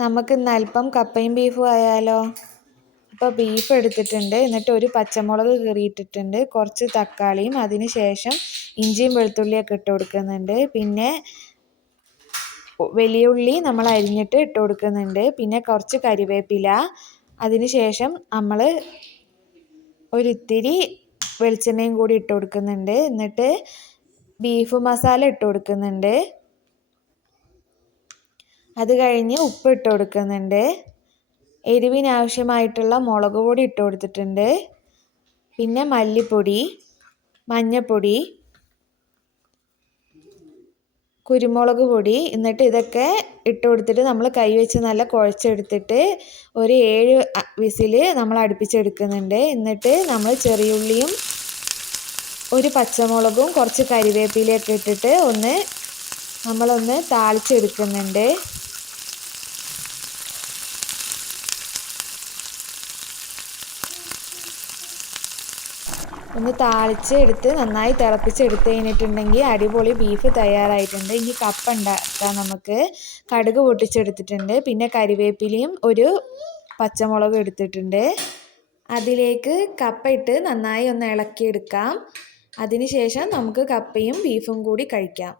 നമുക്ക് ഇന്ന് അല്പം കപ്പയും ബീഫും ആയാലോ? അപ്പോൾ ബീഫ് എടുത്തിട്ടുണ്ട്, എന്നിട്ട് ഒരു പച്ചമുളക് കീറിയിട്ടിട്ടുണ്ട്, കുറച്ച് തക്കാളിയും, അതിന് ശേഷം ഇഞ്ചിയും വെളുത്തുള്ളിയൊക്കെ ഇട്ട് കൊടുക്കുന്നുണ്ട്. പിന്നെ വലിയ ഉള്ളി നമ്മൾ അരിഞ്ഞിട്ട് ഇട്ട് കൊടുക്കുന്നുണ്ട്. പിന്നെ കുറച്ച് കരിവേപ്പില, അതിന് ശേഷം നമ്മൾ ഒരിത്തിരി വെളിച്ചെണ്ണയും കൂടി ഇട്ട് കൊടുക്കുന്നുണ്ട്. എന്നിട്ട് ബീഫ് മസാല ഇട്ട് കൊടുക്കുന്നുണ്ട്. അത് കഴിഞ്ഞ് ഉപ്പ് ഇട്ട് കൊടുക്കുന്നുണ്ട്. എരിവിനാവശ്യമായിട്ടുള്ള മുളക് പൊടി ഇട്ട് കൊടുത്തിട്ടുണ്ട്. പിന്നെ മല്ലിപ്പൊടി, മഞ്ഞൾപ്പൊടി, കുരുമുളക് പൊടി. എന്നിട്ട് ഇതൊക്കെ ഇട്ട് കൊടുത്തിട്ട് നമ്മൾ കൈ വെച്ച് നല്ല കുഴച്ചെടുത്തിട്ട് ഒരു 7 വിസിൽ നമ്മൾ അടുപ്പിച്ചെടുക്കുന്നുണ്ട്. എന്നിട്ട് നമ്മൾ ചെറിയുള്ളിയും ഒരു പച്ചമുളകും കുറച്ച് കരിവേപ്പിലയൊക്കെ ഇട്ടിട്ട് നമ്മളൊന്ന് താളിച്ചെടുക്കുന്നുണ്ട്. ഒന്ന് താളിച്ച് എടുത്ത് നന്നായി തിളപ്പിച്ചെടുത്ത് കഴിഞ്ഞിട്ടുണ്ടെങ്കിൽ അടിപൊളി ബീഫ് തയ്യാറായിട്ടുണ്ട്. ഇനി കപ്പ ഉണ്ടാക്കാം. നമുക്ക് കടുക് പൊട്ടിച്ചെടുത്തിട്ടുണ്ട്. പിന്നെ കരിവേപ്പിലയും ഒരു പച്ചമുളകും എടുത്തിട്ടുണ്ട്. അതിലേക്ക് കപ്പ ഇട്ട് നന്നായി ഒന്ന് ഇളക്കിയെടുക്കാം. അതിനുശേഷം നമുക്ക് കപ്പയും ബീഫും കൂടി കഴിക്കാം.